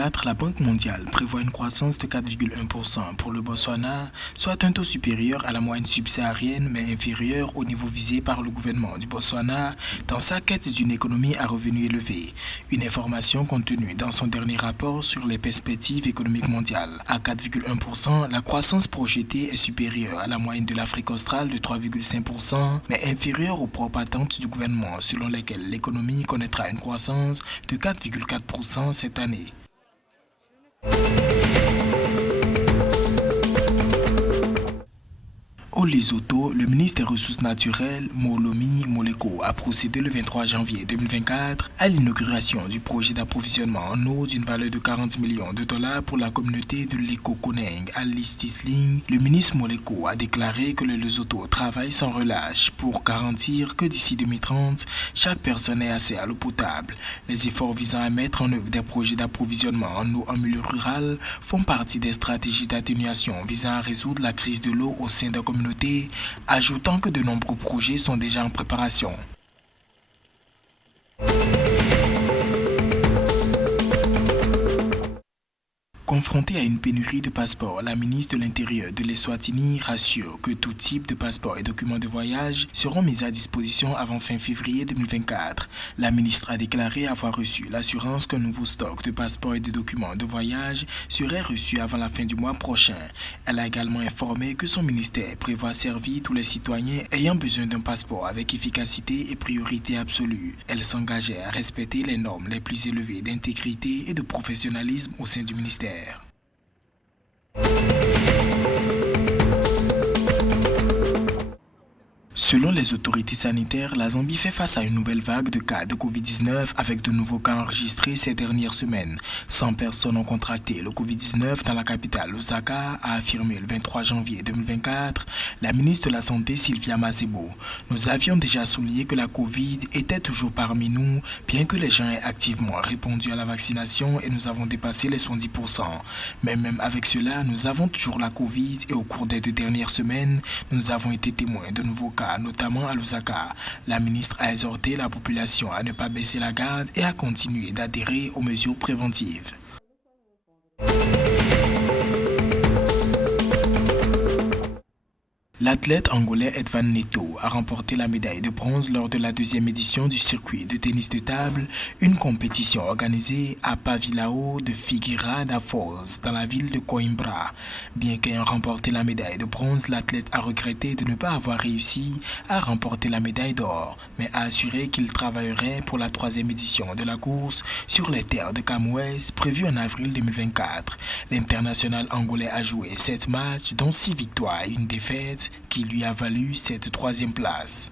2024, la Banque mondiale prévoit une croissance de 4,1% pour le Botswana, soit un taux supérieur à la moyenne subsaharienne mais inférieur au niveau visé par le gouvernement du Botswana dans sa quête d'une économie à revenus élevés. Une information contenue dans son dernier rapport sur les perspectives économiques mondiales. À 4,1%, la croissance projetée est supérieure à la moyenne de l'Afrique australe de 3,5% mais inférieure aux propres attentes du gouvernement selon lesquelles l'économie connaîtra une croissance de 4,4% cette année. Au Lesotho, le ministre des Ressources naturelles, Molomi Moleko, a procédé le 23 janvier 2024 à l'inauguration du projet d'approvisionnement en eau d'une valeur de 40 millions de dollars pour la communauté de l'Ekokoneng à Listisling. Le ministre Moleko a déclaré que le Lesotho travaille sans relâche pour garantir que d'ici 2030, chaque personne ait accès à l'eau potable. Les efforts visant à mettre en œuvre des projets d'approvisionnement en eau en milieu rural font partie des stratégies d'atténuation visant à résoudre la crise de l'eau au sein des communautés, ajoutant que de nombreux projets sont déjà en préparation. Confrontée à une pénurie de passeports, la ministre de l'Intérieur de l'Eswatini rassure que tout type de passeport et documents de voyage seront mis à disposition avant fin février 2024. La ministre a déclaré avoir reçu l'assurance qu'un nouveau stock de passeports et de documents de voyage serait reçu avant la fin du mois prochain. Elle a également informé que son ministère prévoit servir tous les citoyens ayant besoin d'un passeport avec efficacité et priorité absolue. Elle s'engageait à respecter les normes les plus élevées d'intégrité et de professionnalisme au sein du ministère. Selon les autorités sanitaires, la Zambie fait face à une nouvelle vague de cas de Covid-19 avec de nouveaux cas enregistrés ces dernières semaines. 100 personnes ont contracté le Covid-19 dans la capitale Lusaka, a affirmé le 23 janvier 2024 la ministre de la Santé Sylvia Masebo. Nous avions déjà souligné que la Covid était toujours parmi nous, bien que les gens aient activement répondu à la vaccination et nous avons dépassé les 70%. Mais même avec cela, nous avons toujours la Covid et au cours des 2 dernières semaines, nous avons été témoins de nouveaux cas, notamment à Lusaka. La ministre a exhorté la population à ne pas baisser la garde et à continuer d'adhérer aux mesures préventives. L'athlète angolais Edvan Neto a remporté la médaille de bronze lors de la 2e édition du circuit de tennis de table, une compétition organisée à Pavilao de Figueira da Foz, dans la ville de Coimbra. Bien qu'ayant remporté la médaille de bronze, l'athlète a regretté de ne pas avoir réussi à remporter la médaille d'or, mais a assuré qu'il travaillerait pour la 3e édition de la course sur les terres de Camouès, prévue en avril 2024. L'international angolais a joué 7 matchs, dont 6 victoires et une défaite, qui lui a valu cette 3e place.